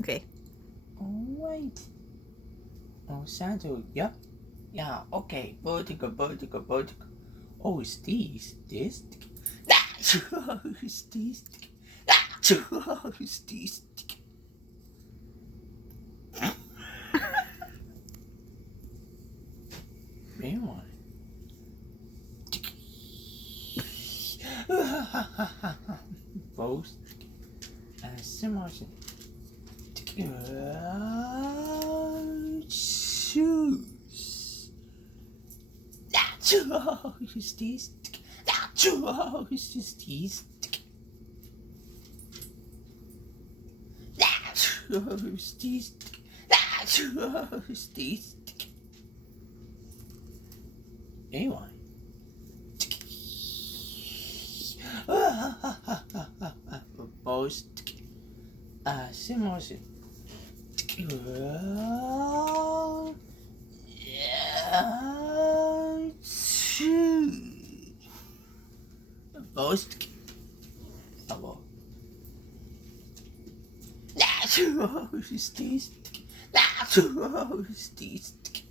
Okay. Alright. Oh, Sandro, yeah? Yeah, okay. Vertical, vertical, vertical. Oh, it's this. Oh, it's this. Oh, it's this. Man. Both. Simotion. Choose. Oh, it's this. Oh, it's just this. Oh, it's this. Oh, it's this. Anyway. Both. Simotion. Both. Aber. Naturalistic. Naturalistic.